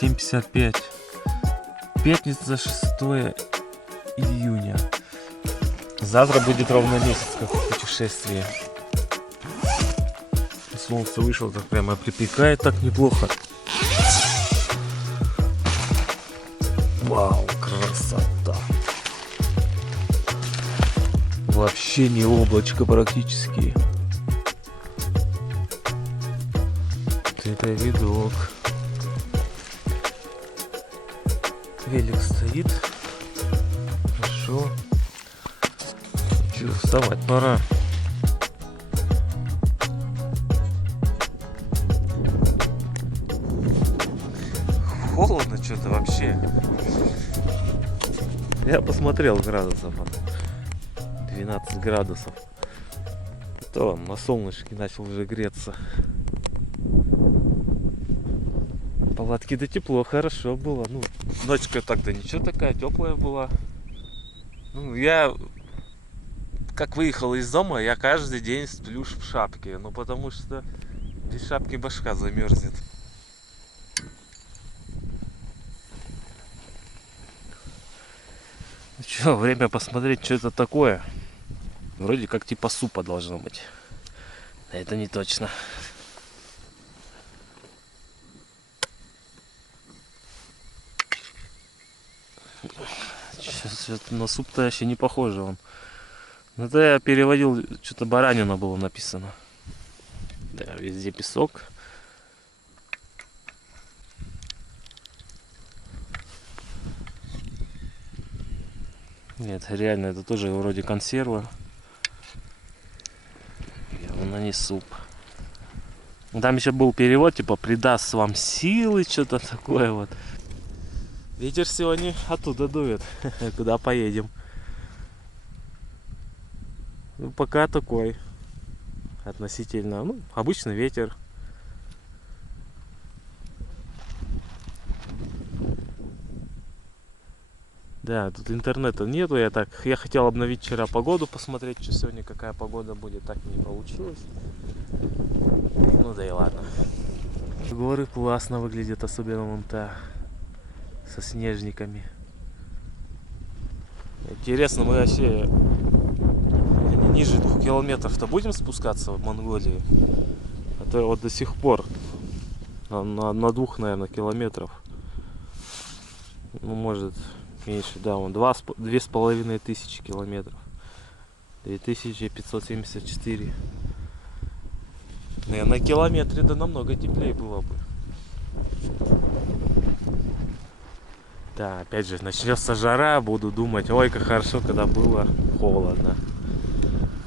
7:55. Пятница, 6 июня. Завтра будет ровно месяц, как в путешествии. Солнце вышло, так прямо припекает, так неплохо. Вау, красота. Вообще не облачко практически. Это видок. Велик стоит. Хорошо. Че, вставать пора. Холодно что-то вообще. Я посмотрел градусов. 12 градусов. То он на солнышке начал уже греться. Палатки-то тепло, хорошо было. Ну, ночка так-то ничего, такая теплая была. Ну, я как выехал из дома, я каждый день сплю в шапке. Ну, потому что без шапки башка замерзнет. Ну что, время посмотреть, что это такое. Вроде как типа супа должно быть. Это не точно. Сейчас на суп-то вообще не похоже он. Это я переводил, что-то баранина было написано. Да, везде песок. Нет, реально, это тоже вроде консерва. Явно не суп. Там еще был перевод, типа, придаст вам силы, что-то такое вот. Ветер сегодня оттуда дует. Куда поедем? Ну, пока такой. Относительно, ну, обычный ветер. Да, тут интернета нету, я хотел обновить вчера погоду, посмотреть, что сегодня какая погода будет, так не получилось. Ну да и ладно. Горы классно выглядят, особенно вон та, со снежниками. Интересно, мы вообще ниже 2 километров-то будем спускаться в Монголии? А то вот до сих пор на 2, наверное, километров. Ну, может, меньше, да, вон 2500 километров. 2574. На километре да намного теплее было бы. Да, опять же, начнется жара, буду думать, ой, как хорошо, когда было холодно.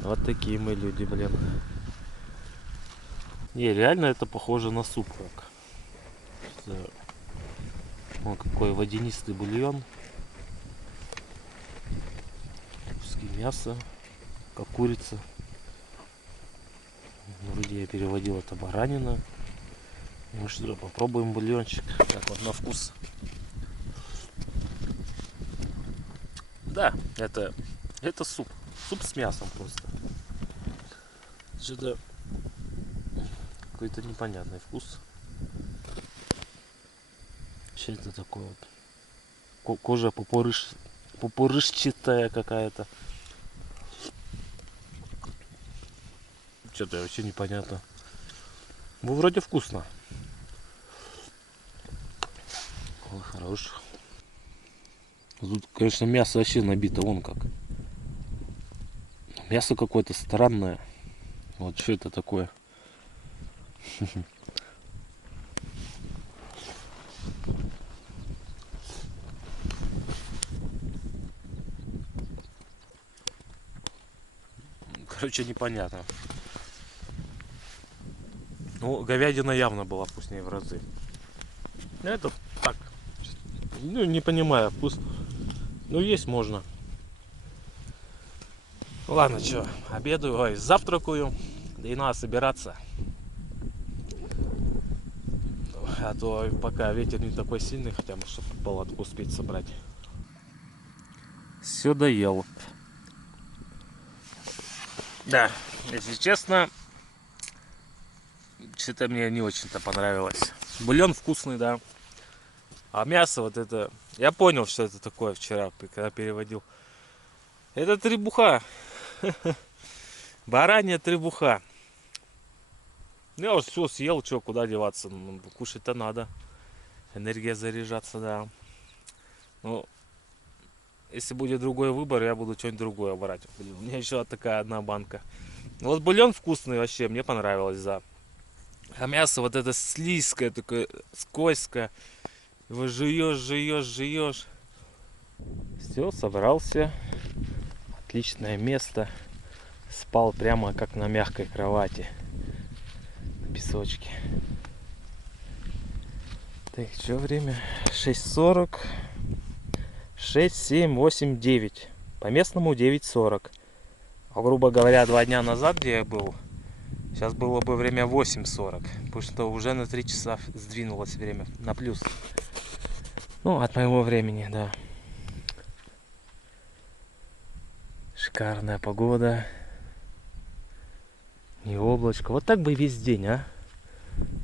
Вот такие мы люди, блин. Не, реально это похоже на суп как. Вот какой водянистый бульон. Куски мяса, как курица. Вроде я переводил, это баранина. Ну что, попробуем бульончик. Так вот на вкус. Да, это суп. Суп с мясом просто. Что-то какой-то непонятный вкус. Что это такое вот? Кожа пупырышчатая какая-то. Что-то вообще непонятно. Ну, вроде вкусно. Ой, хорош. Тут, конечно, мясо вообще набито вон как. Мясо какое-то странное. Вот что это такое? Короче, непонятно. Ну, говядина явно была вкуснее в разы. Это так. Ну, не понимаю, вкус. Ну, есть можно. Ладно, что, обедаю, ой, завтракаю. Да и надо собираться. А то пока ветер не такой сильный, хотя бы, чтобы палатку успеть собрать. Все доел. Да, если честно, что-то мне не очень-то понравилось. Бульон вкусный, да. А мясо вот это... Я понял, что это такое вчера, когда переводил. Это требуха. Баранья требуха. Я уже все съел, что, куда деваться. Ну, кушать-то надо. Энергия заряжаться, да. Ну, если будет другой выбор, я буду что-нибудь другое брать. Блин, у меня еще такая одна банка. Вот бульон вкусный вообще, мне понравилось, да. А мясо вот это слизкое, такое скользкое. Его жуешь, жуешь, жуешь. Все, собрался. Отличное место. Спал прямо как на мягкой кровати. На песочке. Так, что время? 6:40. 6, 7, 8, 9. По местному 9:40. А грубо говоря, 2 дня назад, где я был, сейчас было бы время 8:40. Потому что уже на 3 часа сдвинулось время на плюс. Ну, от моего времени, да. Шикарная погода. Не облачко. Вот так бы весь день, а.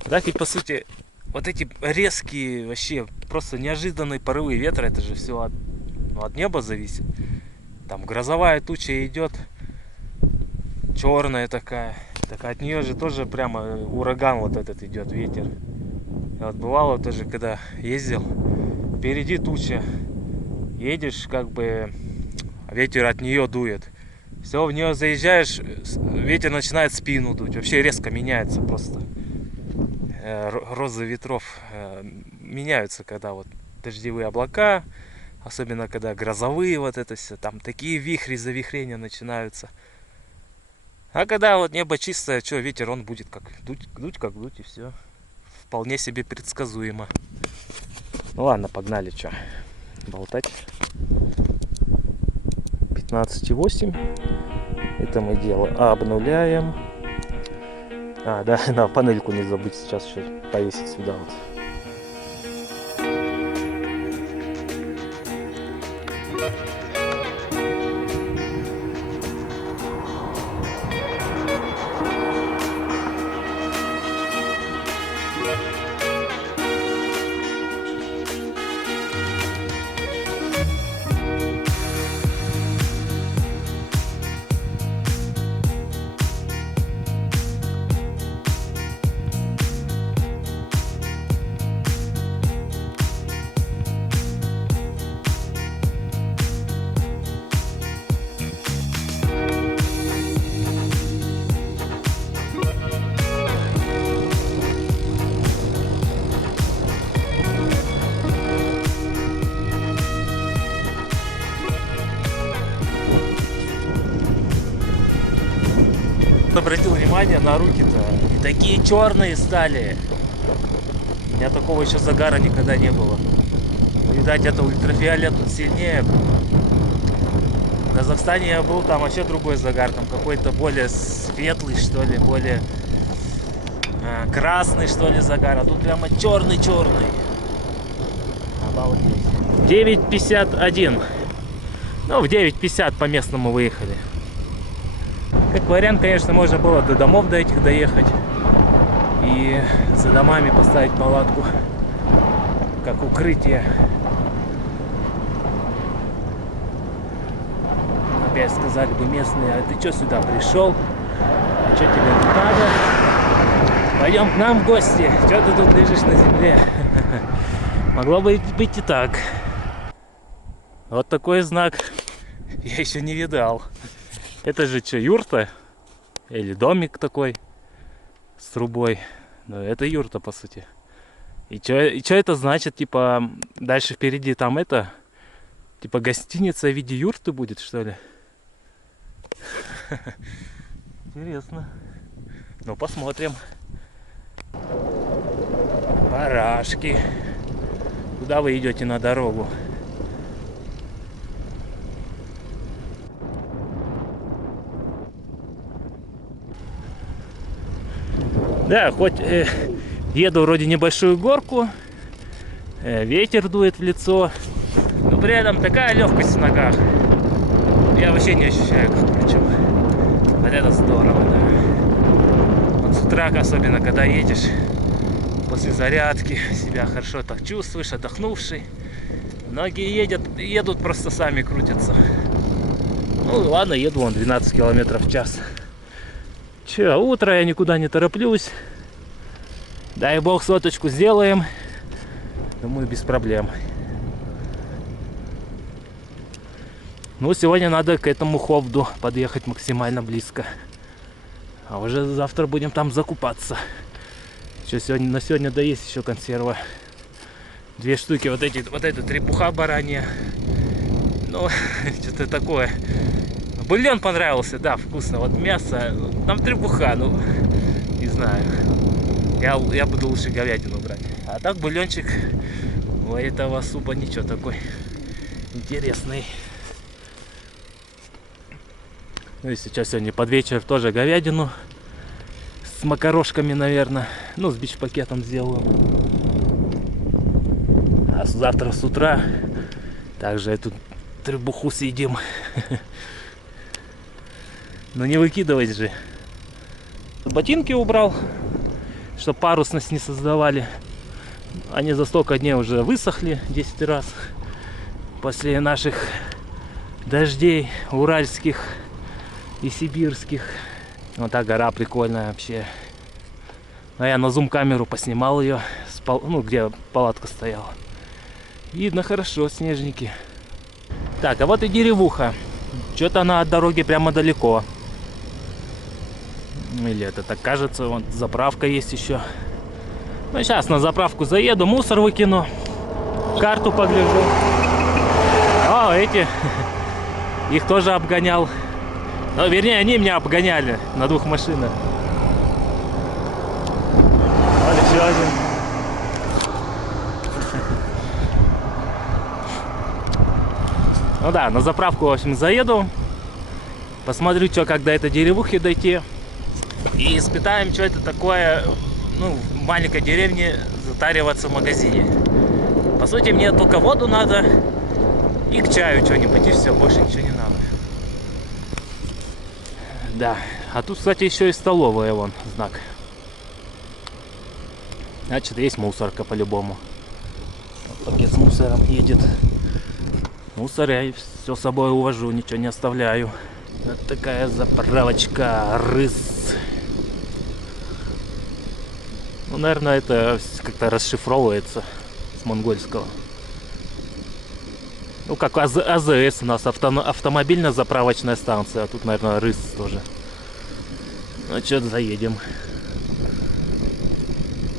Так ведь по сути, вот эти резкие, вообще просто неожиданные порывы ветра, это же все от неба зависит. Там грозовая туча идет, черная такая. Так от нее же тоже прямо ураган вот этот идет, ветер. И вот бывало тоже, когда ездил, впереди туча. Едешь, как бы ветер от нее дует. Все, в нее заезжаешь, ветер начинает спину дуть. Вообще резко меняется просто. Розы ветров меняются, когда вот дождевые облака, особенно когда грозовые вот это все, там такие вихри, завихрения начинаются. А когда вот небо чистое, что, ветер, он будет как дуть, как дуть, и все. Вполне себе предсказуемо. Ну ладно, погнали, что, болтать. 15,8. Это мы дело обнуляем. А, да, на панельку не забыть сейчас еще повесить сюда вот. Обратил внимание на руки-то, и такие черные стали. У меня такого еще загара никогда не было. Видать, это ультрафиолет сильнее. В Казахстане я был, там вообще другой загар, там какой-то более светлый, что ли, более красный, что ли, загар. А тут прямо черный-черный. Обалдеть. 9:51. Ну, в 9:50 по местному выехали. Как вариант, конечно, можно было до домов до этих доехать и за домами поставить палатку как укрытие. Опять сказали бы местные: а ты что сюда пришел? А что тебе тут надо? Пойдем к нам в гости. Что ты тут лежишь на земле? Могло бы быть и так. Вот такой знак я еще не видал. Это же что, юрта? Или домик такой с трубой? Ну, это юрта, по сути. И что это значит? Типа, дальше впереди там это... Типа, гостиница в виде юрты будет, что ли? Интересно. Ну, посмотрим. Барашки. Куда вы идете на дорогу? Да, хоть еду вроде небольшую горку, ветер дует в лицо, но при этом такая легкость в ногах. Я вообще не ощущаю, как кручу. Вот это здорово, да. Вот с утра, особенно когда едешь после зарядки себя хорошо так чувствуешь, отдохнувший. Ноги едут просто сами крутятся. Ну ладно, еду вон 12 километров в час. Че, утро, я никуда не тороплюсь. Дай бог, соточку сделаем. Думаю, без проблем. Ну, сегодня надо к этому ховду подъехать максимально близко. А уже завтра будем там закупаться. Еще на сегодня да есть еще консерва. 2 штуки, вот эта требуха баранья. Ну, что-то такое. Бульон понравился, да, вкусно. Вот мясо, там требуха, ну, не знаю. Я буду лучше говядину брать. А так бульончик у этого супа ничего такой интересный. Ну и сейчас сегодня под вечер тоже говядину с макарошками, наверное. Ну, с бич-пакетом сделаю. А завтра с утра также эту требуху съедим. Но не выкидывать же. Ботинки убрал, чтобы парусность не создавали. Они за столько дней уже высохли 10 раз. После наших дождей уральских и сибирских. Вот та гора прикольная вообще. А я на зум-камеру поснимал ее, ну, где палатка стояла. Видно хорошо снежники. Так, а вот и деревуха. Что-то она от дороги прямо далеко. Или это так кажется, вот заправка есть еще. Ну, сейчас на заправку заеду, мусор выкину, карту погляжу. О, эти, их тоже обгонял. Ну, вернее, они меня обгоняли на 2 машинах. Вот еще один. Ну да, на заправку, в общем, заеду. Посмотрю, что, как до этой деревухи дойти. И испытаем, что это такое, ну, в маленькой деревне затариваться в магазине. По сути, мне только воду надо и к чаю что-нибудь, и все, больше ничего не надо. Да, а тут, кстати, еще и столовая, вон, знак. Значит, есть мусорка по-любому. Пакет с мусором едет. Мусор я все с собой увожу, ничего не оставляю. Вот такая заправочка, рыс. Ну, наверное, это как-то расшифровывается с монгольского. Ну, как АЗС у нас, автомобильно-заправочная станция. А тут, наверное, рыс тоже. Ну, что-то заедем.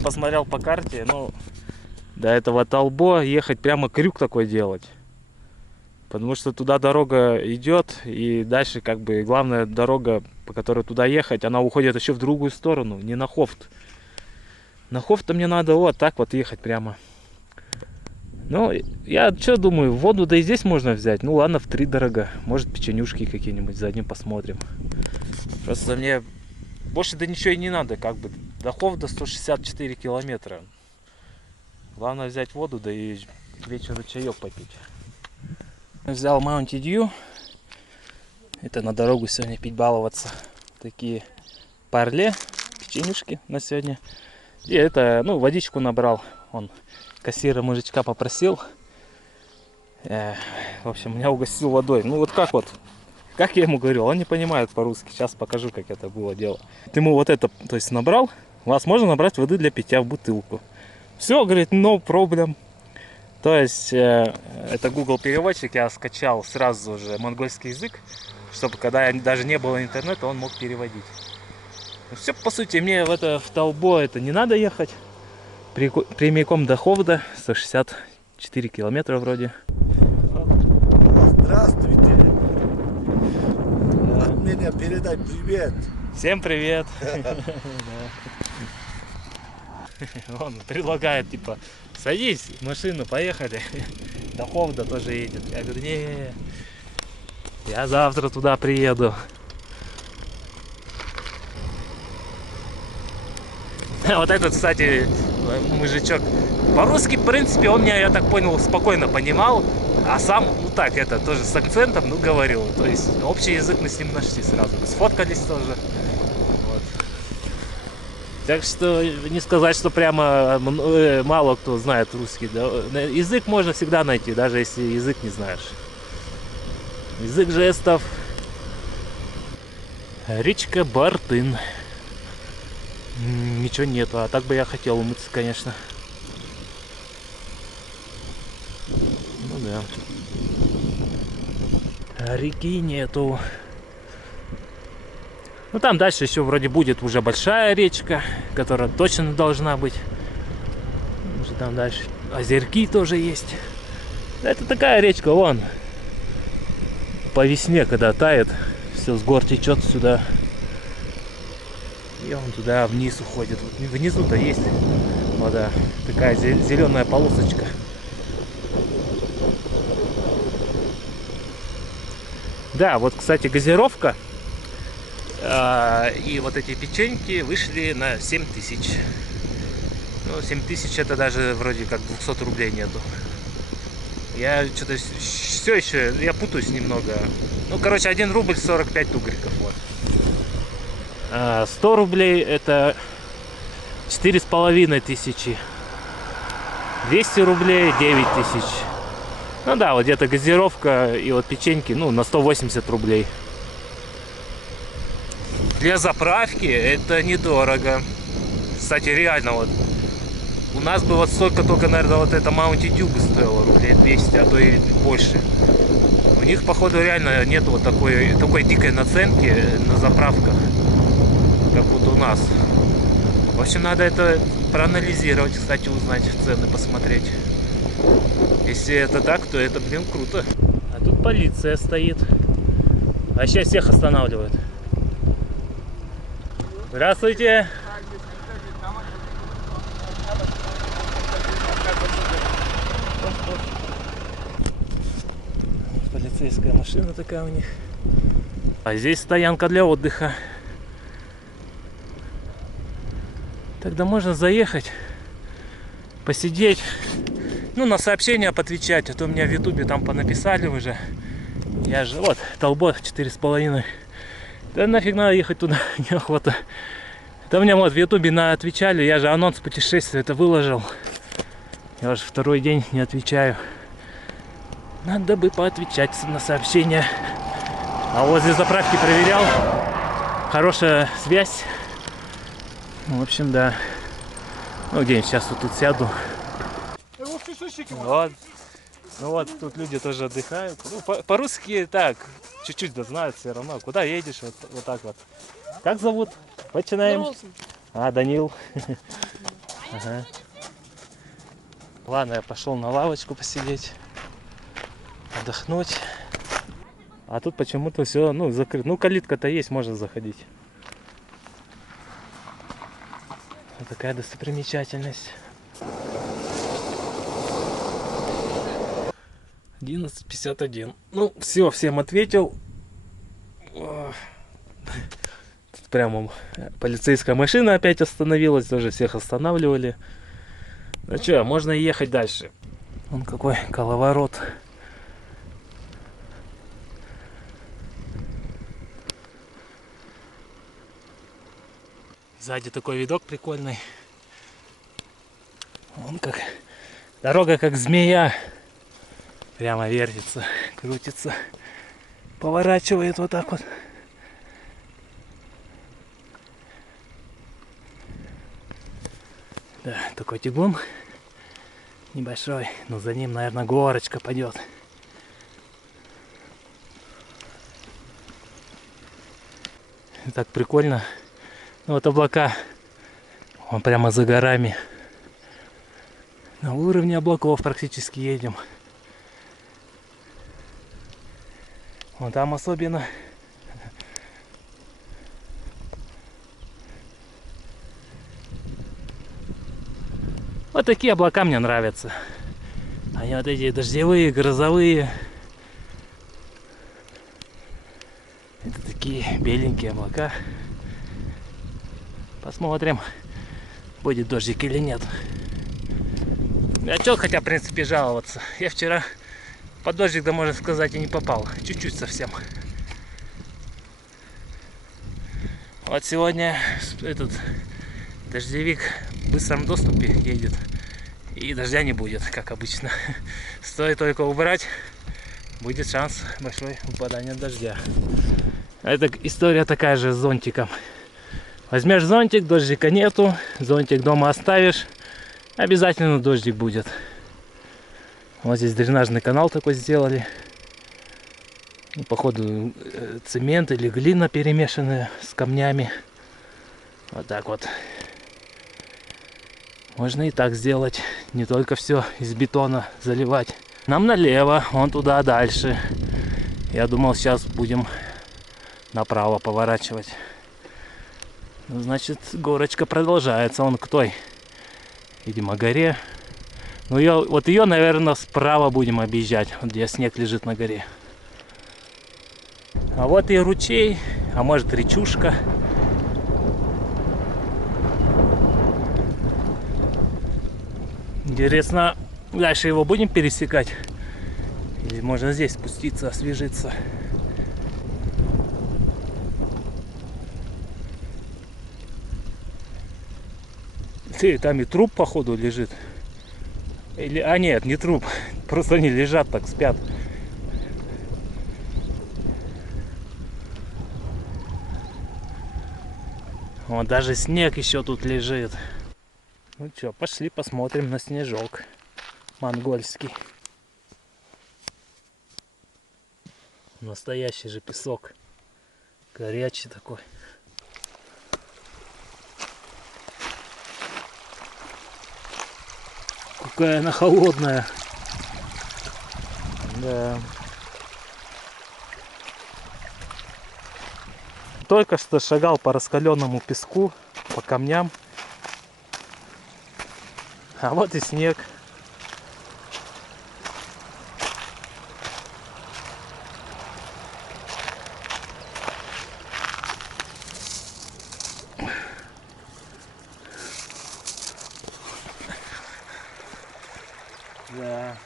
Посмотрел по карте, ну, до этого Талбо ехать прямо крюк такой делать. Потому что туда дорога идет, и дальше, как бы, главная дорога, по которой туда ехать, она уходит еще в другую сторону, не на Хофт. На Хофт мне надо вот так вот ехать прямо. Ну, я что думаю, воду да и здесь можно взять. Ну ладно, втридорога. Может, печенюшки какие-нибудь заодно посмотрим. Просто мне больше да ничего и не надо, как бы. До Хофта 164 километра. Главное взять воду, да и к вечеру чаек попить. Взял Mountain Dew. Это на дорогу сегодня пить, баловаться. Такие парле, печенюшки на сегодня. И это, ну, водичку набрал. Он кассира мужичка попросил. В общем, меня угостил водой. Ну вот как я ему говорил, он не понимает по-русски. Сейчас покажу, как это было дело. Ты ему вот это, то есть, набрал. У вас можно набрать воды для питья в бутылку. Все, говорит, no problem. То есть, это Google переводчик, я скачал сразу же монгольский язык, чтобы когда даже не было интернета, он мог переводить. Все, по сути, мне в Талбо это не надо ехать. Прямиком до Ховда, 164 километра вроде. Здравствуйте. От меня передай привет. Всем привет. Он предлагает, типа, садись в машину, поехали. До Ховда тоже едет. Я говорю, не, я завтра туда приеду. Вот этот, кстати, мужичок, по-русски, в принципе, он меня, я так понял, спокойно понимал, а сам, ну так, это тоже с акцентом, ну, говорил. То есть общий язык мы с ним нашли сразу. Сфоткались тоже. Вот. Так что не сказать, что прямо мало кто знает русский. Да? Язык можно всегда найти, даже если язык не знаешь. Язык жестов. Речка Бартын. Ничего нету, а так бы я хотел умыться, конечно. Ну да. А реки нету. Ну там дальше еще вроде будет уже большая речка, которая точно должна быть. Уже там дальше озерки тоже есть. Это такая речка, вон. По весне, когда тает, все с гор течет сюда. И он туда вниз уходит. Вот внизу-то есть вода. Такая зеленая полосочка. Да, вот, кстати, газировка. И вот эти печеньки вышли на 7000. Ну, 7000 это даже вроде как 200 рублей нету. Я что-то все еще, я путаюсь немного. Ну, короче, 1 рубль 45 тугриков. Вот. 100 рублей это 4500. 200 рублей 9000. Ну да, вот где-то газировка и вот печеньки, ну, на 180 рублей. Для заправки это недорого. Кстати, реально вот. У нас бы вот столько только, наверное, вот эта Mountain Dew бы стоила рублей 200, а то и больше. У них, походу, реально нет вот такой дикой наценки на заправках, как вот у нас. В общем, надо это проанализировать, кстати, узнать цены, посмотреть. Если это так, то это, блин, круто. А тут полиция стоит. А сейчас всех останавливают. Здравствуйте! Полицейская машина такая у них. А здесь стоянка для отдыха. Тогда можно заехать, посидеть, ну, на сообщения поотвечать, а то у меня в ютубе там понаписали уже. Я же, вот, Толбот 4,5. Да нафиг надо ехать туда, неохота. Да мне вот в ютубе отвечали, я же анонс путешествия это выложил. Я уже второй день не отвечаю. Надо бы поотвечать на сообщения. А возле заправки проверял. Хорошая связь. В общем, да. Ну, где сейчас вот тут сяду. Вот. Ну вот, тут люди тоже отдыхают. Ну, по-русски так, чуть-чуть да знают все равно. Куда едешь, вот так вот. Как зовут? Начинаем. А, Данил. Ага. Ладно, я пошел на лавочку посидеть. Отдохнуть. А тут почему-то все, ну, закрыто. Ну, калитка-то есть, можно заходить. Вот такая достопримечательность. 11:51. Ну, все, всем ответил. Тут прямо полицейская машина опять остановилась, тоже всех останавливали. Ну что, можно ехать дальше. Вон какой коловорот. Сзади такой видок прикольный. Вон как дорога как змея. Прямо вертится, крутится, поворачивает вот так вот. Да, такой тягун небольшой, но за ним, наверное, горочка пойдет. Так прикольно. Ну, вот облака, он прямо за горами. На уровне облаков практически едем. Вон там особенно. Вот такие облака мне нравятся. Они вот эти дождевые, грозовые. Это такие беленькие облака. Посмотрим, будет дождик или нет. А что, хотя, в принципе, жаловаться. Я вчера под дождик, да, можно сказать, и не попал. Чуть-чуть совсем. Вот сегодня этот Дождевик в быстром доступе едет. И дождя не будет, как обычно. Стоит только убрать, будет шанс большой выпадания дождя. Эта история такая же с зонтиком. Возьмешь зонтик, дождика нету, зонтик дома оставишь, обязательно дождик будет. Вот здесь дренажный канал такой сделали. Походу цемент или глина перемешанная с камнями. Вот так вот. Можно и так сделать, не только все из бетона заливать. Нам налево, вон туда дальше. Я думал, сейчас будем направо поворачивать. Ну, значит, горочка продолжается, он к той, видимо, горе. Ну, вот ее, наверное, справа будем объезжать, вот где снег лежит на горе. А вот и ручей, а может речушка. Интересно, дальше его будем пересекать? Или можно здесь спуститься, освежиться? Там и труп, походу, лежит. Или, а нет, не труп. Просто они лежат так, спят. Вот даже снег еще тут лежит. Ну что, пошли посмотрим на снежок монгольский. Настоящий же песок. Горячий такой. Какая она холодная. Да. Только что шагал по раскаленному песку, по камням. А вот и снег. Да.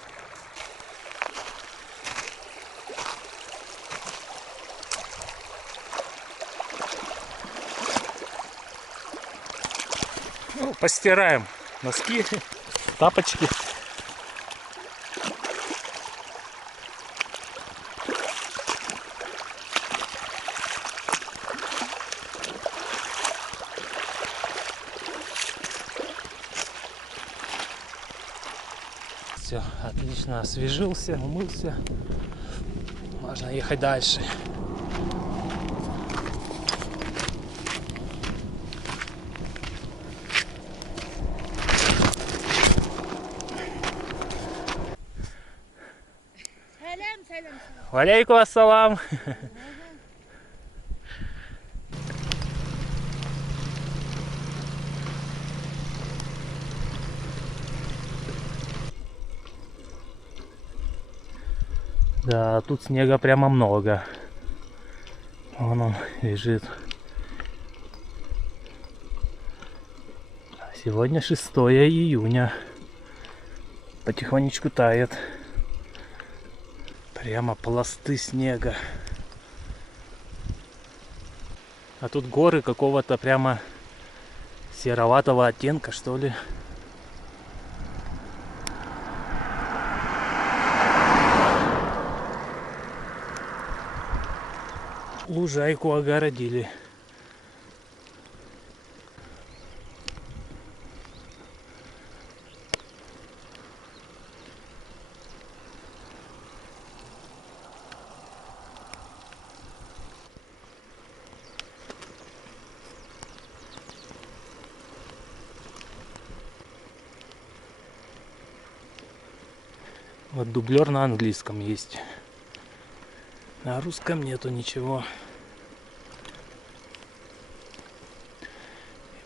Ну, постираем носки, тапочки. Все, отлично освежился, умылся. Можно ехать дальше. Валейкум ассалам. Да, тут снега прямо много. Вон он лежит. Сегодня 6 июня. Потихонечку тает. Прямо пласты снега. А тут горы какого-то прямо сероватого оттенка, что ли. Лужайку огородили. Вот дублер на английском есть. На русском нету ничего.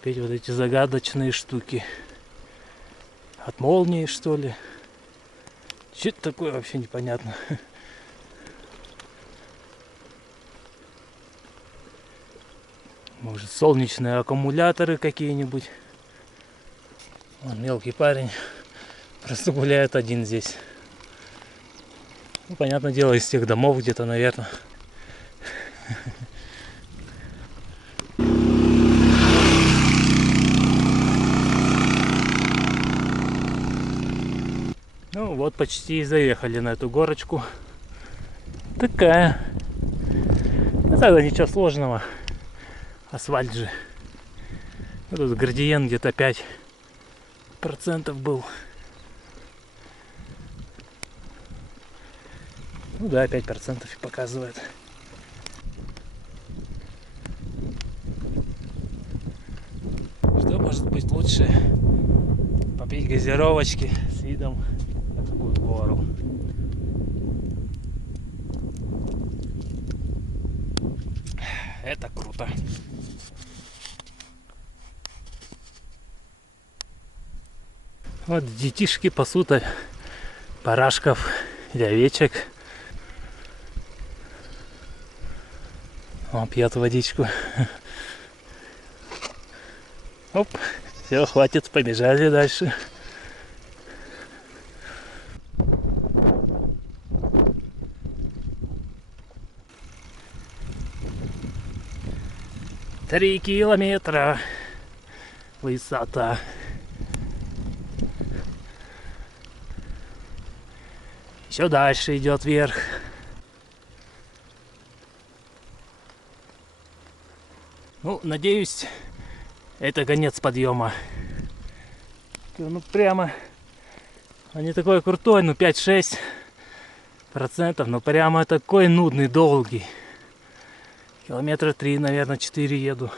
Опять вот эти загадочные штуки. От молнии, что ли? Что это такое, вообще непонятно. Может, солнечные аккумуляторы какие-нибудь. Вон мелкий парень просто гуляет один здесь. Ну, понятное дело, из тех домов где-то, наверное. Ну вот, почти заехали на эту горочку. Такая. Ну, тогда ничего сложного. Асфальт же. Вот тут градиент где-то 5% был. Ну да, 5% и показывает. Что может быть лучше? Попить газировочки с видом на такую гору. Это круто. Вот детишки пасут барашков и овечек. Он пьет водичку. Оп, все, хватит, побежали дальше. Три километра высота. Еще дальше идет вверх. Ну, надеюсь, это конец подъема. Ну, прямо, он не такой крутой, ну 5-6%, но прямо такой нудный, долгий. Километра 3, наверное, 4 еду.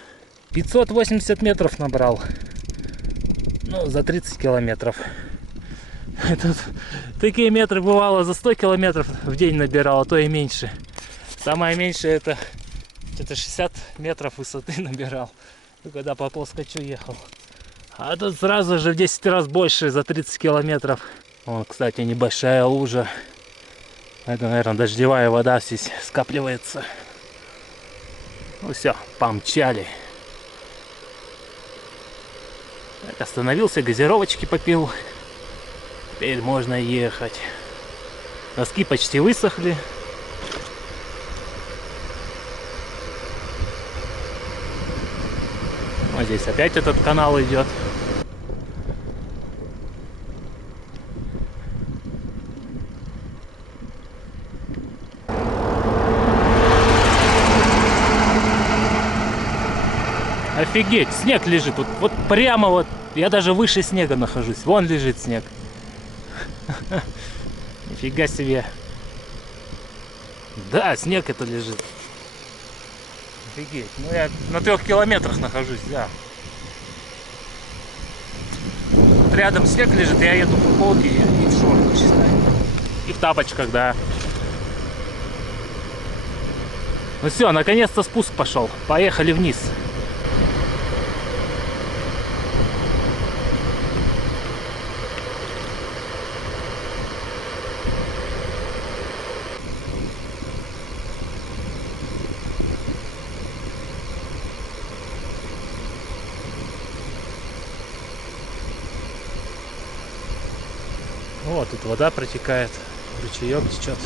580 метров набрал. Ну, за 30 километров. Тут такие метры бывало за 100 километров в день набирал, а то и меньше. Самое меньшее это 60 метров высоты набирал, когда по плоскочу ехал. А тут сразу же в 10 раз больше за 30 километров. Вон, кстати, небольшая лужа. Это, наверное, дождевая вода здесь скапливается. Ну все, помчали. Так, остановился, газировочки попил. Теперь можно ехать. Носки почти высохли. Вот здесь опять этот канал идет. Офигеть, снег лежит. Вот прямо вот. Я даже выше снега нахожусь. Вон лежит снег. Нифига себе. Да, снег это лежит. Офигеть. Ну я на 3 километрах нахожусь, да. Вот рядом снег лежит, я еду в футболке и в шортах, считай. И в тапочках, да. Ну все, наконец-то спуск пошел. Поехали вниз. Вот, тут вода протекает, ручеек течет.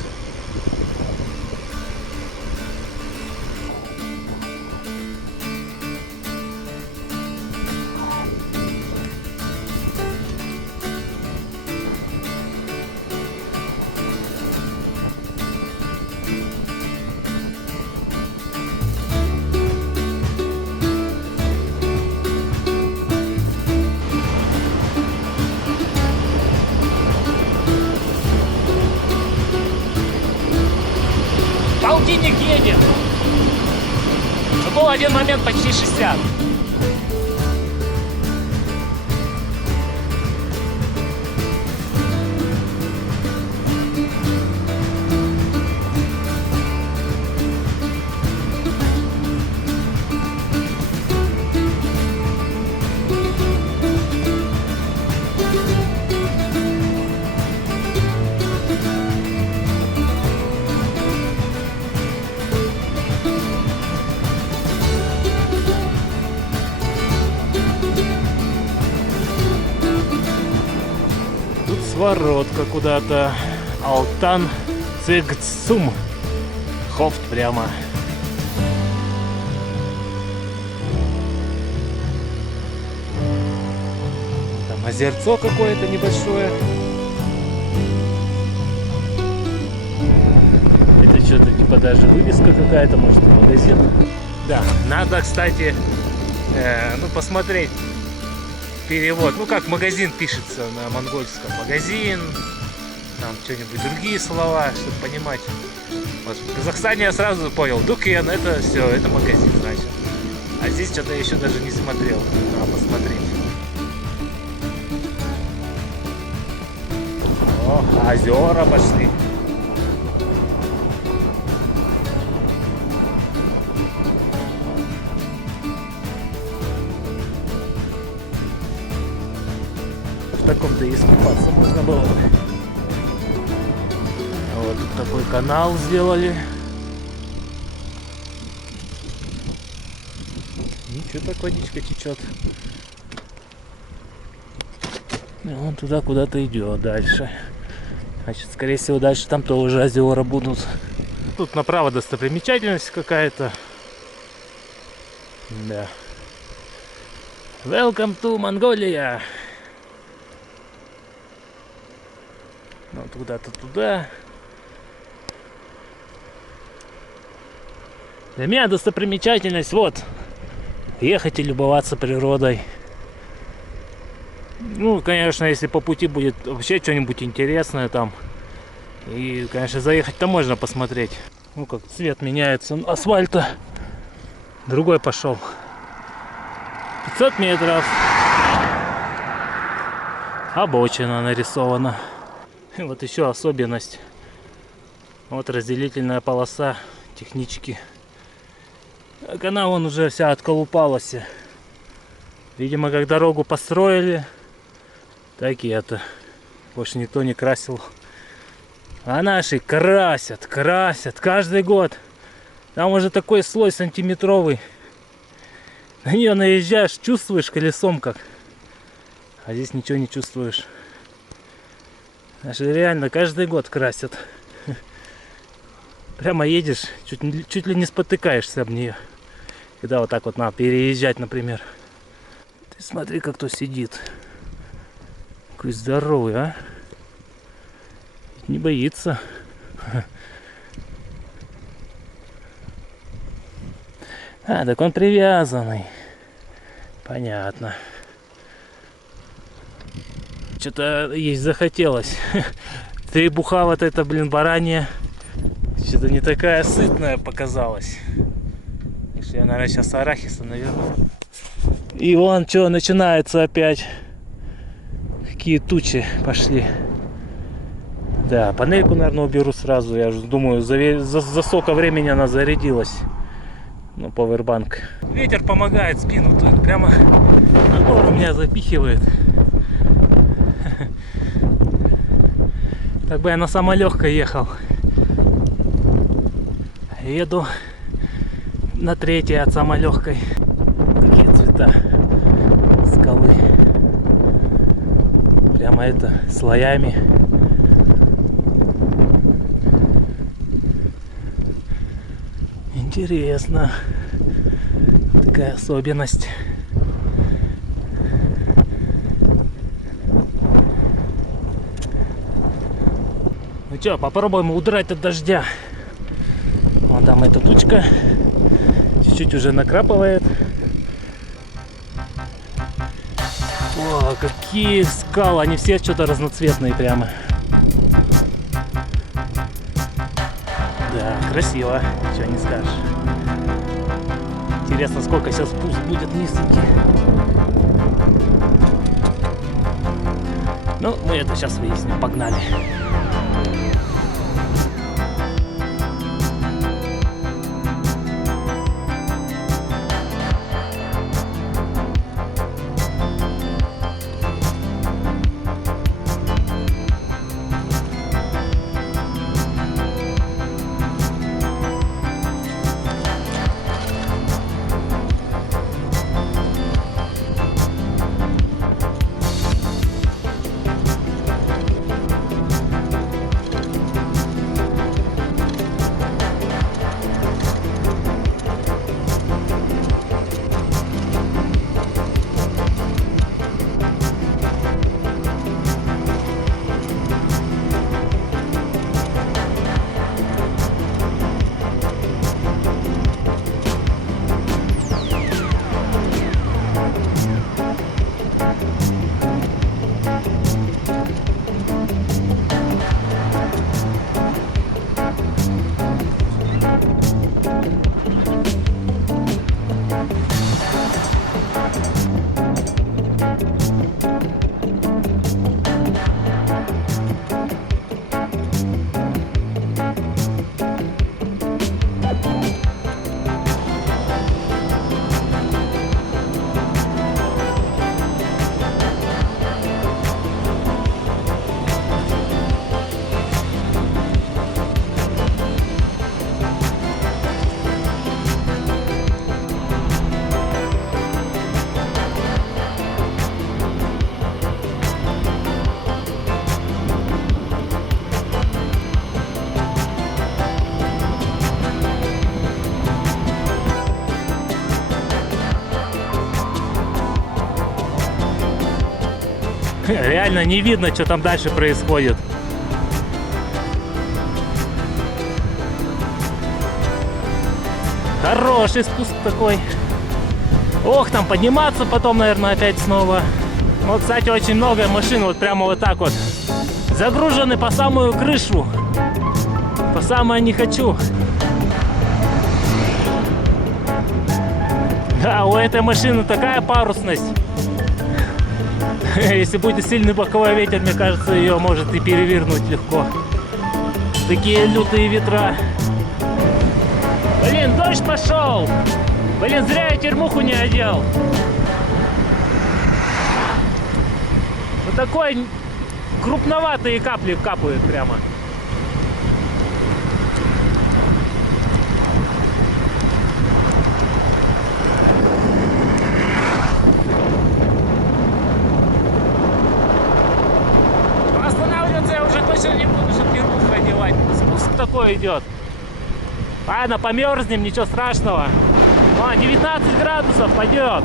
Полтинник едет. Был один момент почти 60. Своротка куда-то. Алтан Цигцум. Хофт прямо. Там озерцо какое-то небольшое. что-то типа даже вывеска какая-то, может и магазин. Да, надо, кстати, ну, посмотреть перевод. Ну, как магазин пишется на монгольском. Магазин, там что-нибудь другие слова, чтобы понимать. Вот в Казахстане я сразу понял, Дукен, это все, это магазин, значит. А здесь что-то я еще даже не смотрел. Надо посмотреть. О, озера пошли. В таком-то и искупаться можно было. Вот тут такой канал сделали. Ничего, так водичка течет. И он туда куда-то идет дальше. Значит, скорее всего, дальше там тоже озера будут. Тут направо достопримечательность какая-то. Да. Welcome to Mongolia. Ну, куда-то туда. Для меня достопримечательность вот. Ехать и любоваться природой. Ну, конечно, если по пути будет вообще что-нибудь интересное там. И, конечно, заехать-то можно посмотреть. Ну, как цвет меняется асфальта. Другой пошел. 500 метров. Обочина нарисована. И вот еще особенность. Вот разделительная полоса технички. Так она вон уже вся отколупалась. Видимо, как дорогу построили, так и это. Больше никто не красил. А наши красят каждый год. Там уже такой слой сантиметровый. На нее наезжаешь, чувствуешь колесом как. А здесь ничего не чувствуешь. Наши реально каждый год красят. Прямо едешь, чуть ли не спотыкаешься об нее. Когда вот так вот надо переезжать, например. Ты смотри, как кто сидит. Какой здоровый, а? Не боится. А, так он привязанный. Понятно. Что-то есть захотелось. Требуха вот эта, блин, баранья. Что-то не такая сытная показалась. Я, наверное, сейчас арахиса наверну. И вон что начинается опять. Какие тучи пошли. Да, панельку, наверное, уберу сразу. Я уже думаю, за сколько времени она зарядилась. Ну, пауэрбанк. Ветер помогает, спину тут прямо на гору меня запихивает. Так бы я на самолегкой ехал. Еду на третьей от самолегкой. Какие цвета скалы. Прямо это слоями. Интересно. Такая особенность. Ну что, попробуем удрать от дождя. Вон там эта тучка. Чуть-чуть уже накрапывает. О, какие скалы. Они все что-то разноцветные прямо. Да, красиво. Ничего не скажешь. Интересно, сколько сейчас спуск будет вниз идти. Ну, мы это сейчас выясним. Погнали. Реально не видно, что там дальше происходит. Хороший спуск такой. Ох, там подниматься потом, наверное, опять снова. Вот, кстати, очень много машин вот прямо вот так вот загружены по самую крышу. По самое не хочу. Да, у этой машины такая парусность. Если будет сильный боковой ветер, мне кажется, ее может и перевернуть легко. Такие лютые ветра. Блин, дождь пошел! Блин, зря я термуху не одел. Вот такой крупноватые капли капают прямо. Останавливаться я уже точно не буду, чтобы термуху одевать. Спуск такой идет. Ладно, померзнем, ничего страшного. О, 19 градусов пойдет.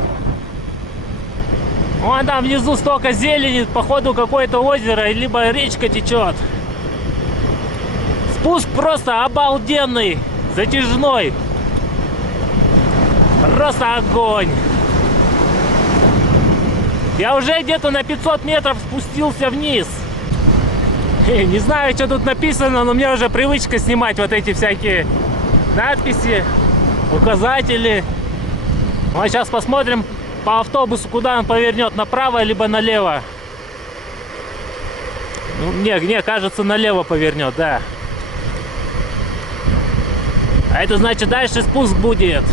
Вон там внизу столько зелени, походу какое-то озеро, либо речка течет. Спуск просто обалденный, затяжной. Просто огонь. Я уже где-то на 500 метров спустился вниз. Не знаю, что тут написано, но мне уже привычка снимать вот эти всякие надписи, указатели. Ну, а сейчас посмотрим по автобусу, куда он повернет, направо либо налево. Ну, мне кажется, налево повернет, да. А это значит, дальше спуск будет.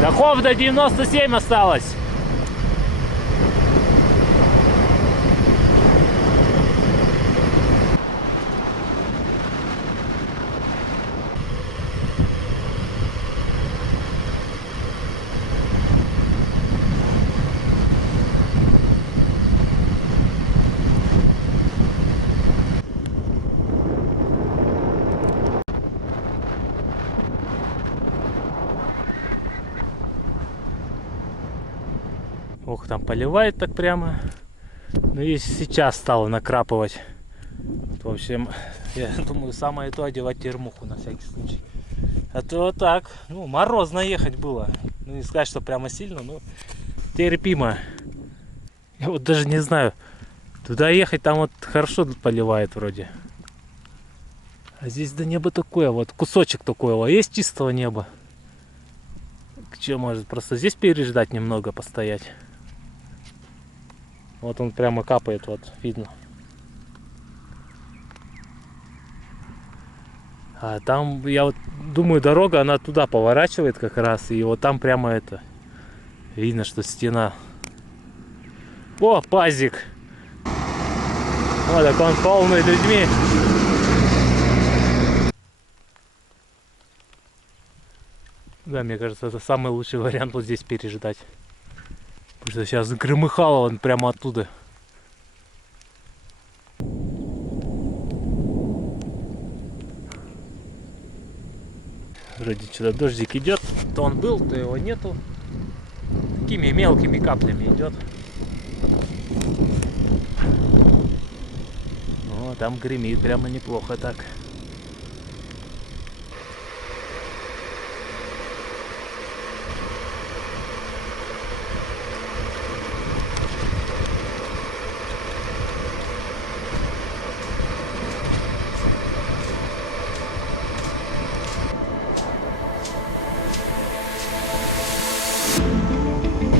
Дохов до 97 осталось. Ох, там поливает так прямо. Ну и сейчас стало накрапывать. В общем, я думаю, самое то одевать термуху на всякий случай. А то так, ну, морозно ехать было. Ну, не сказать, что прямо сильно, но терпимо. Я вот даже не знаю, туда ехать, там вот хорошо поливает вроде. А здесь до неба такое, вот кусочек такого, есть чистого неба. Че, может просто здесь переждать немного, постоять. Вот он прямо капает, вот видно. А там, я вот думаю, дорога, она туда поворачивает как раз. И вот там прямо это, видно, что стена. О, пазик! Вот так он полный людьми. Да, мне кажется, это самый лучший вариант вот здесь переждать. Потому что сейчас громыхало он прямо оттуда. Вроде что-то дождик идет. То он был, то его нету. Такими мелкими каплями идет. О, там гремит прямо неплохо так.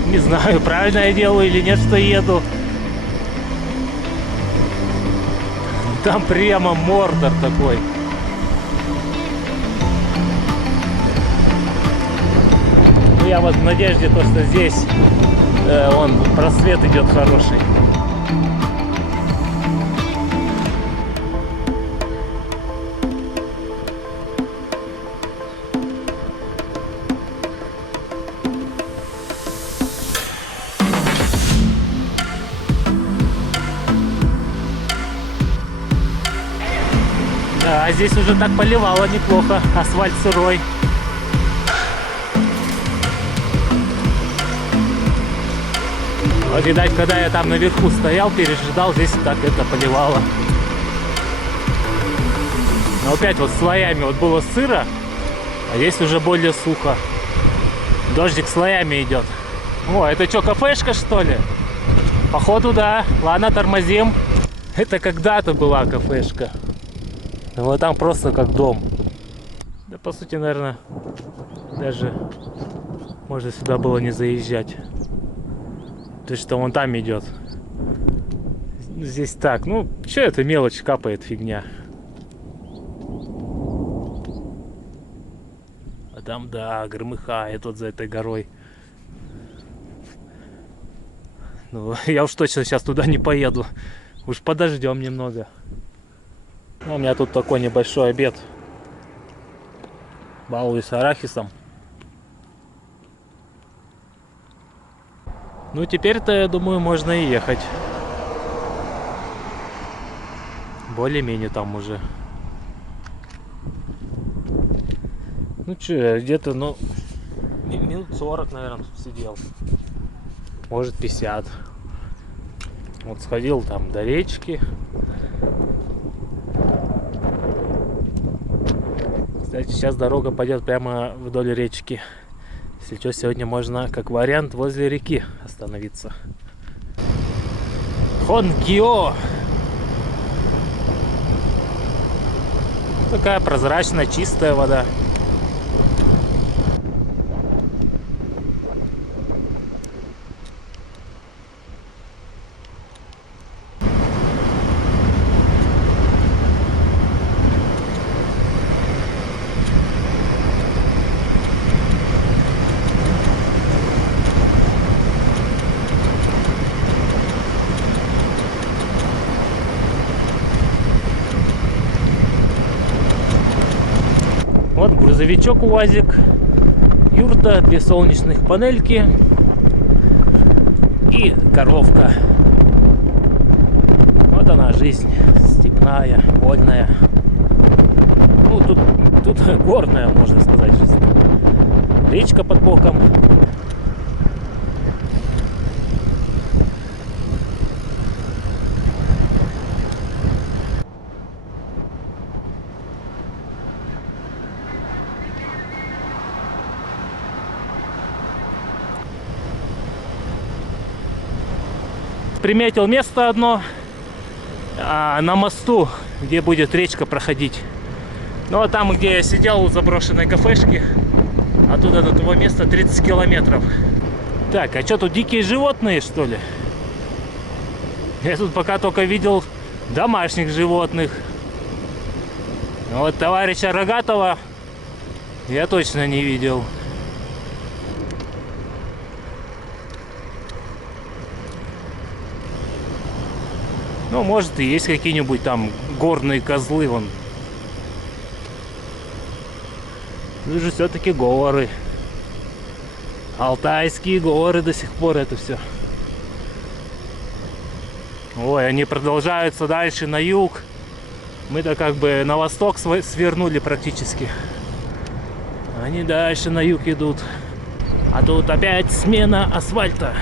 Не знаю, правильно я делаю или нет, что еду. Там прямо Мордор такой. Ну, я вот в надежде, то, что здесь он просвет идет хороший. Да, здесь уже так поливало неплохо, асфальт сырой. Вот, видать, когда я там наверху стоял, пережидал, здесь так это поливало. Но опять вот слоями вот было сыро, а здесь уже более сухо. Дождик слоями идет. О, это что, кафешка, что ли? Походу, да. Ладно, тормозим. Это когда-то была кафешка. Вот там просто как дом. Да, по сути, наверное, даже можно сюда было не заезжать. То есть, что вон там идет. Здесь так. Ну, что это мелочь капает, фигня. А там, да, громыхает вот за этой горой. Ну, я уж точно сейчас туда не поеду. Уж подождем немного. У меня тут такой небольшой обед. Балуюсь арахисом. Ну, теперь-то, я думаю, можно и ехать. Более-менее там уже. Ну, че, где-то, ну, минут 40, наверное, тут сидел. Может, 50. Вот сходил там до речки. Кстати, сейчас дорога пойдет прямо вдоль речки. Если что, сегодня можно, как вариант, возле реки остановиться. Хонгио! Такая прозрачная, чистая вода. Вот грузовичок УАЗик, юрта, 2 солнечных панельки и коровка. Вот она, жизнь степная, вольная. Ну, тут горная, можно сказать, жизнь. Речка под боком. Приметил место одно на мосту, где будет речка проходить. Ну а там, где я сидел у заброшенной кафешки, оттуда до того места 30 километров. Так, а что тут, дикие животные, что ли? Я тут пока только видел домашних животных. Вот товарища Рогатого я точно не видел. Ну, может, и есть какие-нибудь там горные козлы, вон. Тут же все-таки горы. Алтайские горы до сих пор это все. Ой, они продолжаются дальше на юг. Мы-то как бы на восток свернули практически. Они дальше на юг идут. А тут опять смена асфальта.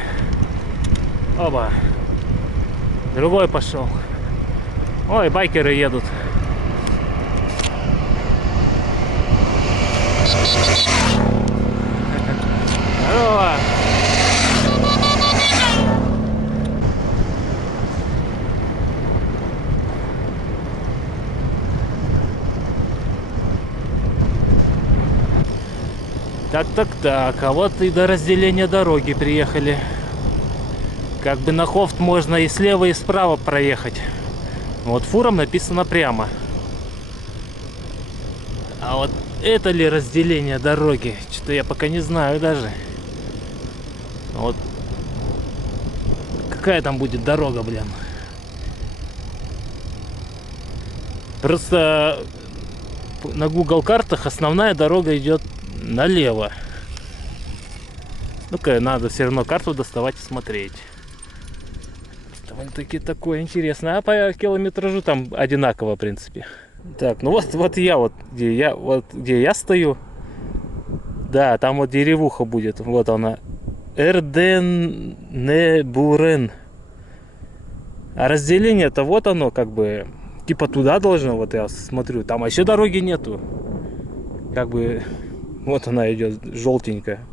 Оба. Другой пошел. Ой, байкеры едут. Здорово. Так, а вот и до разделения дороги приехали. Как бы на Хофт можно и слева, и справа проехать. Вот фурам написано прямо. А вот это ли разделение дороги? Что-то я пока не знаю даже. Вот какая там будет дорога, блин. Просто на Google картах основная дорога идет налево. Ну-ка, надо все равно карту доставать и смотреть. Довольно-таки такое интересное. А по километражу там одинаково, в принципе. Так, ну вот я вот где я стою. Да, там вот деревуха будет. Вот она. Эрденебурен. А разделение-то вот оно, как бы, типа туда должно, вот я смотрю. Там еще дороги нету. Как бы, вот она идет, желтенькая.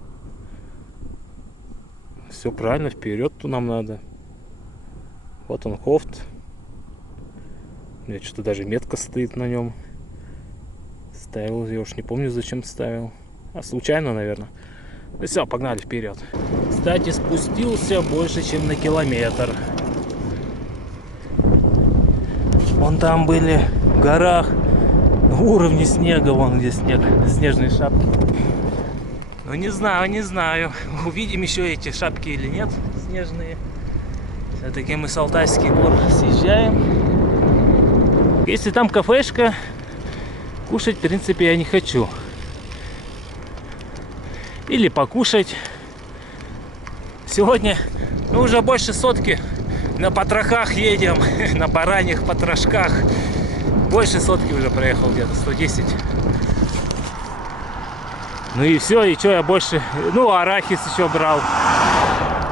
Все правильно, вперед нам надо. Вот он, Хофт. У меня что-то даже метка стоит на нем. Ставил, я уж не помню, зачем ставил. А случайно, наверное. Ну все, погнали вперед. Кстати, спустился больше, чем на километр. Вон там были в горах уровни снега, вон где снег, снежные шапки. Ну не знаю, увидим еще эти шапки или нет, снежные. Все-таки мы с Алтайских гор съезжаем. Если там кафешка, кушать в принципе я не хочу. Или покушать. Сегодня ну, уже больше сотки. На потрохах едем, на бараньих потрошках. Больше сотки уже проехал, где-то 110. Ну и все, и что я больше... Ну, арахис еще брал.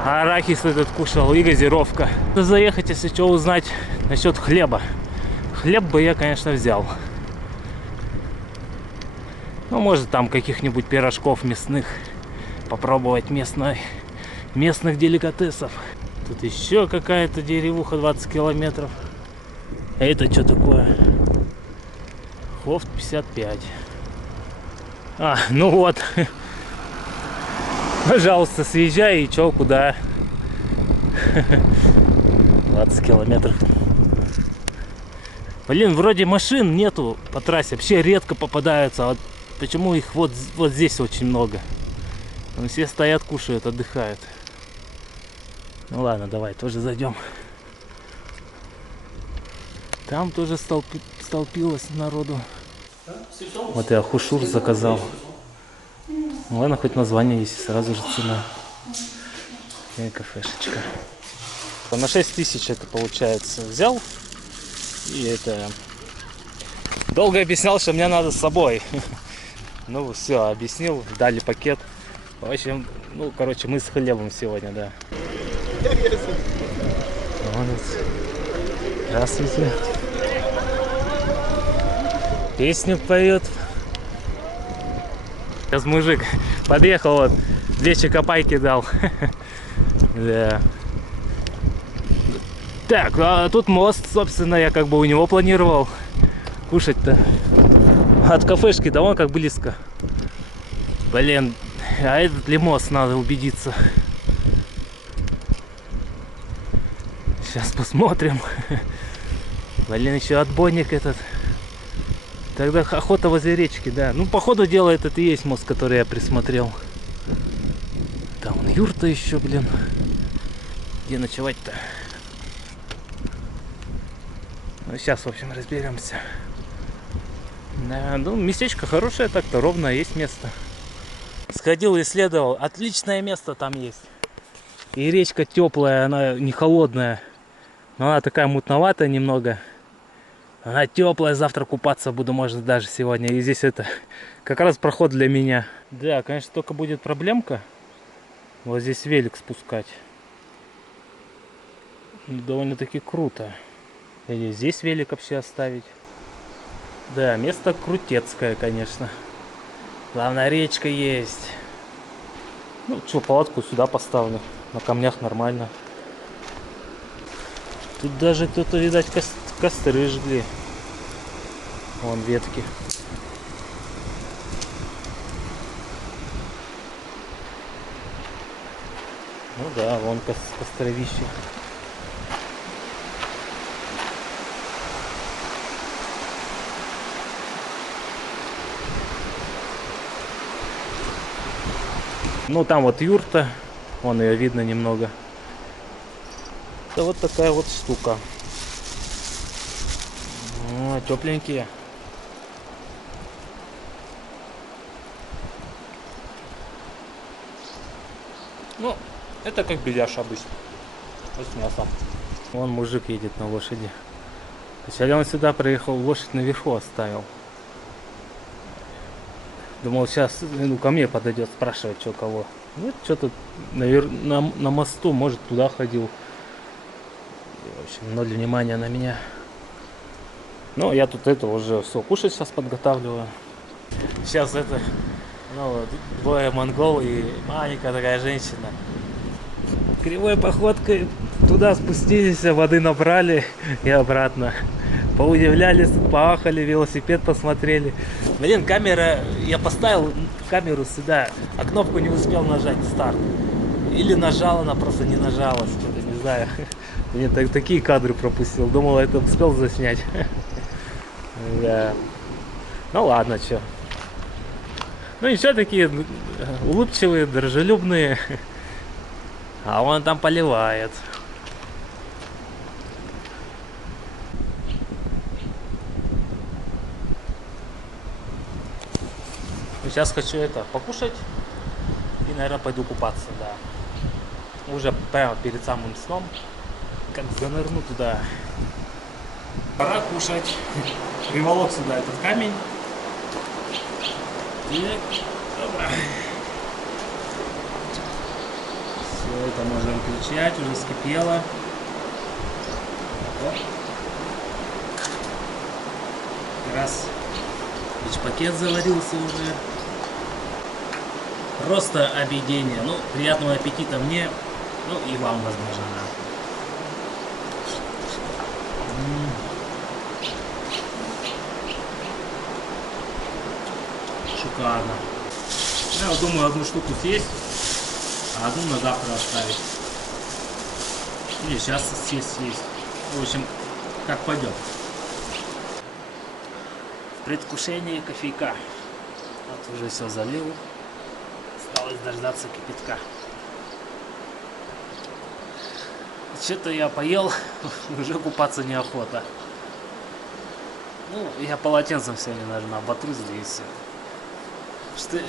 Арахис этот кушал и газировка. Надо заехать, если что, узнать насчет хлеба. Хлеб бы я, конечно, взял. Ну, может, там каких-нибудь пирожков мясных. Попробовать местных деликатесов. Тут еще какая-то деревуха 20 километров. А это что такое? Хофт 55. А, ну вот. Пожалуйста, съезжай и чё, куда? 20 километров. Блин, вроде машин нету по трассе. Вообще редко попадаются. А вот почему их вот здесь очень много? Все стоят, кушают, отдыхают. Ну ладно, давай тоже зайдем. Там тоже столпилось народу. Вот я хушур заказал. Ну ладно, хоть название есть, сразу же цена. И кафешечка. На 6000 это получается взял. И это... Долго объяснял, что мне надо с собой. Ну все, объяснил, дали пакет. В общем, ну короче, мы с хлебом сегодня, да. Здравствуйте. Песню поет. Сейчас мужик подъехал, вот 2 чокопайки дал. Да. Так, а тут мост, собственно, я как бы у него планировал кушать-то. От кафешки, да вон как близко. Блин, а этот ли мост, надо убедиться. Сейчас посмотрим. Блин, еще отбойник этот. Тогда охота возле речки, да. Ну, походу дела этот и есть мост, который я присмотрел. Там вон юрта еще, блин. Где ночевать-то? Ну, сейчас, в общем, разберемся. Да, ну, местечко хорошее так-то, ровно есть место. Сходил, исследовал. Отличное место там есть. И речка теплая, она не холодная. Но она такая мутноватая немного. Она теплая, завтра купаться буду, может, даже сегодня. И здесь это как раз проход для меня. Да, конечно, только будет проблемка. Вот здесь велик спускать. Довольно-таки круто. Или здесь велик вообще оставить. Да, место крутецкое, конечно. Главное, речка есть. Ну, что, палатку сюда поставлю. На камнях нормально. Тут даже кто-то, видать, костры жгли. Вон ветки. Ну да, вон костровище. Ну там вот юрта. Вон ее видно немного. Это вот такая вот штука. О, тепленькие. Ну, это как беляш обычно. Вот с мясом. Вон мужик едет на лошади. Вначале он сюда приехал, лошадь наверху оставил. Думал, сейчас ну, ко мне подойдет, спрашивать, что кого. Нет, что-то на мосту, может, туда ходил. И, в общем, ноль внимания на меня. Ну, я тут это уже все кушать сейчас подготавливаю. Сейчас это, ну, двое монгол и маленькая такая женщина. Кривой походкой туда спустились, воды набрали и обратно. Поудивлялись, поахали, велосипед посмотрели. Блин, камера, я поставил камеру сюда, а кнопку не успел нажать, старт. Или нажал, она просто не нажалась, что-то не знаю. Мне такие кадры пропустил, думал, это успел заснять. Да. Ну ладно, чё. Ну ничего, такие улыбчивые, дружелюбные. А он там поливает. Сейчас хочу это покушать и, наверное, пойду купаться, да. Уже прямо перед самым сном, как занырну туда. Пора кушать. Приволок сюда этот камень. И все это можно выключать, уже вскипело. Раз пакет заварился уже. Просто объедение. Ну, приятного аппетита мне, ну и вам, возможно, да. Шикарно. Я вот думаю, одну штуку съесть, а одну на завтра оставить. Или сейчас съесть. В общем, как пойдет. В предвкушении кофейка. Вот уже все залил. Осталось дождаться кипятка. Что-то я поел, уже купаться неохота. Ну, я полотенцем сегодня, наверное, оботру здесь.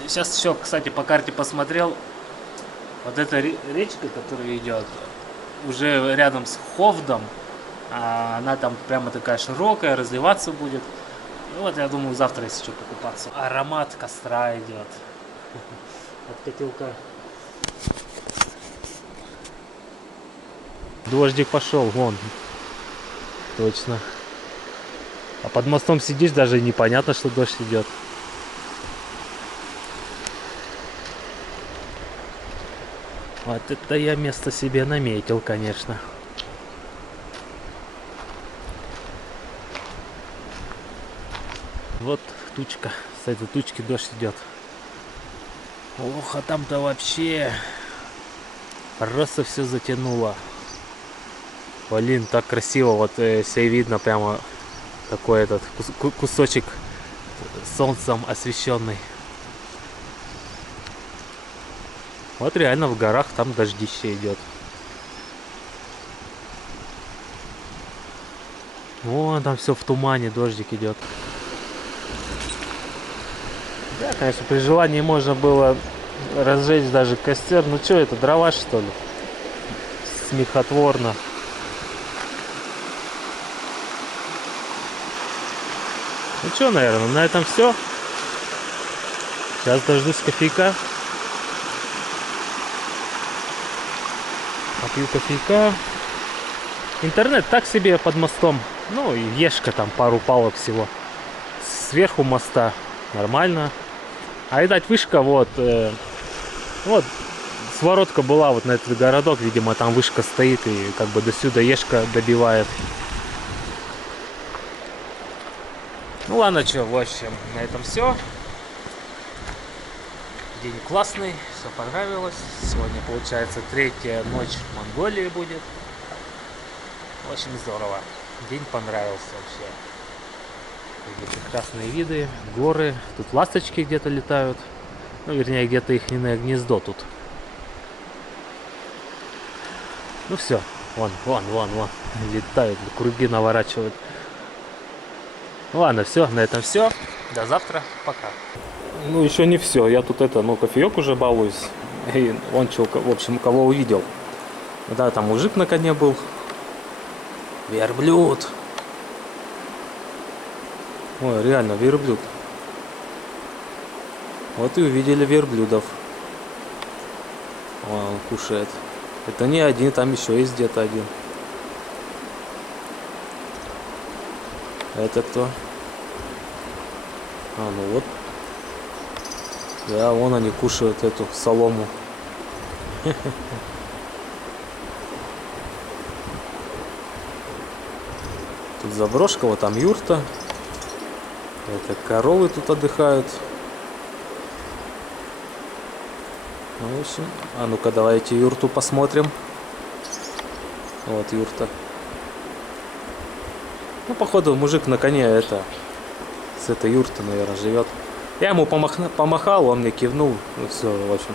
Сейчас еще, кстати, по карте посмотрел. Вот эта речка, которая идет, уже рядом с Ховдом. Она там прямо такая широкая, разливаться будет. Ну вот, я думаю, завтра если что покупаться. Аромат костра идет. От котелка. Дождик пошел, вон. Точно. А под мостом сидишь, даже непонятно, что дождь идет. Вот это я место себе наметил, конечно. Вот тучка. С этой тучки дождь идет. Ох, а там-то вообще просто все затянуло. Блин, так красиво. Вот все видно прямо такой этот кусочек солнцем освещенный. Вот реально в горах там дождище идет. Вон там все в тумане, дождик идет. Да, конечно, при желании можно было разжечь даже костер. Ну что это, дрова что ли? Смехотворно. Ну что, наверное, на этом все. Сейчас дождусь кофейка. Попью кофейка. Интернет так себе под мостом. Ну и ешка там пару палок всего. Сверху моста нормально. А видать вышка вот. Вот своротка была вот на этот городок. Видимо там вышка стоит и как бы до сюда ешка добивает. Ну ладно, что, в общем, на этом все. День классный, все понравилось. Сегодня получается 3-я ночь в Монголии будет. Очень здорово. День понравился вообще. Такие прекрасные виды, горы. Тут ласточки где-то летают. Ну, вернее, где-то их гнездо тут. Ну все, вон. Летают, круги наворачивают. Ладно, все, на этом все. До завтра, пока. Ну, еще не все. Я тут кофеек уже балуюсь. И он что, в общем, кого увидел. Да, там мужик на коне был. Верблюд. Ой, реально, верблюд. Вот и увидели верблюдов. Вон он кушает. Это не один, там еще есть где-то один. Это кто? А, ну вот. Да, вон они кушают эту солому. Тут заброшка, вот там юрта. Это коровы тут отдыхают. Ну, в общем, а ну-ка давайте юрту посмотрим. Вот юрта. Ну, походу, мужик на коне это с этой юрты, наверное, живет. Я ему помахал, он мне кивнул. Ну все, в общем.